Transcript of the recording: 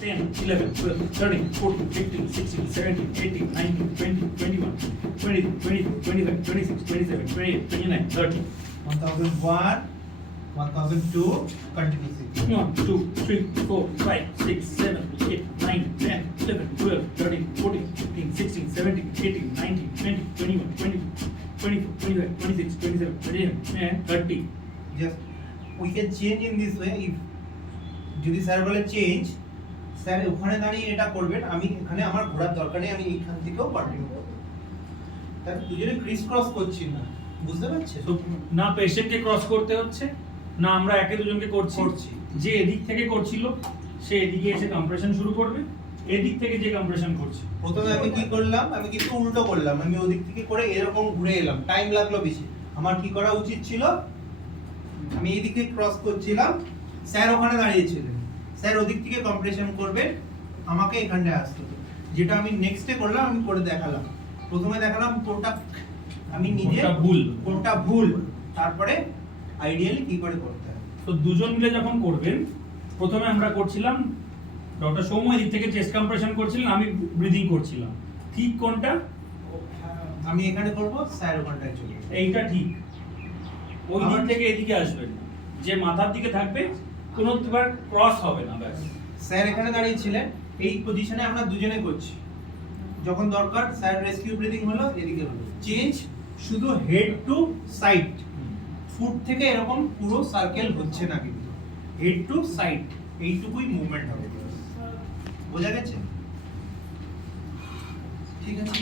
10, 11, 12, 13, 14, 15, 16, 17, 18, 19, 20, 21, 22, 23, 25, 26, 27, 28, 29, 30. 1001, 1002, continuously. 1, 2, 3, 4, 5, 6, 7, 8, 9, 10, 11, 12, 13, 14, 15, 16, 17, 18, 19, 20, 21, 22, 24, 25, 26, 27, 28, and 30. Just we can change in this way. If যদি sir বলে change, sir ওখানে দাঁড়িয়ে এটা করবেন, আমি এখানে আমার ঘোরার দরকার নেই, আমি এইখান থেকেও কন্টিনিউ করব। তাহলে দুজনে ক্রিস ক্রস করছি না, বুঝতে পারছেন? তো না পেশেন্টকে ক্রস করতে হচ্ছে, না আমরা একে দুজনকে করছি। যে এদিক থেকে করছিল সে এদিকে এসে কম্প্রেশন শুরু করবে, এদিক থেকে যে কম্প্রেশন করছে। প্রথমে আমি কি করলাম, আমি কিন্তু উল্টো করলাম, আমি ওদিক থেকে করে এরকম ঘুরে এলাম, টাইম লাগলো বেশি। আমার কি করা উচিত ছিল, আমি এইদিকে ক্রস করছিলাম, স্যার ওখানে দাঁড়িয়েছিলেন, স্যার ওদিক থেকে কম্প্রেশন করবে, আমাকে এখানটায় আসতে হবে। যেটা আমি নেক্সটে করলাম, আমি করে দেখালাম। প্রথমে দেখালাম কোনটা আমি নিজে কোনটা ভুল, তারপরে আইডিয়ালি কি করে করতে হয়। তো দুজন মিলে যখন করবেন, প্রথমে আমরা করছিলাম, ডক্টর সৌম্য এদিক থেকে চেস্ট কম্প্রেশন করছিলেন, আমি ব্রিদিং করছিলাম। ঠিক কোনটা? আমি এখানে করব, স্যার ওখানটায় চলে যাবে। এইটা ঠিক। ওই দিক থেকে এদিকে আসবেন, যে মাথার দিকে থাকবে কোনো দুবার ক্রস হবে না, ব্যাস। স্যার এখানে দাঁড়িয়েছিলেন, এই পজিশনে আমরা দুজনে করছি। যখন দরকার স্যার রেস্কিউ ব্রিদিং হলো, এদিকে হলো চেঞ্জ, শুধু হেড টু সাইড, ফুট থেকে এরকম পুরো সার্কেল হচ্ছে না, কিন্তু হেড টু সাইড এইটুকুই মুভমেন্ট হবে। বোঝা গেছে? ঠিক আছে।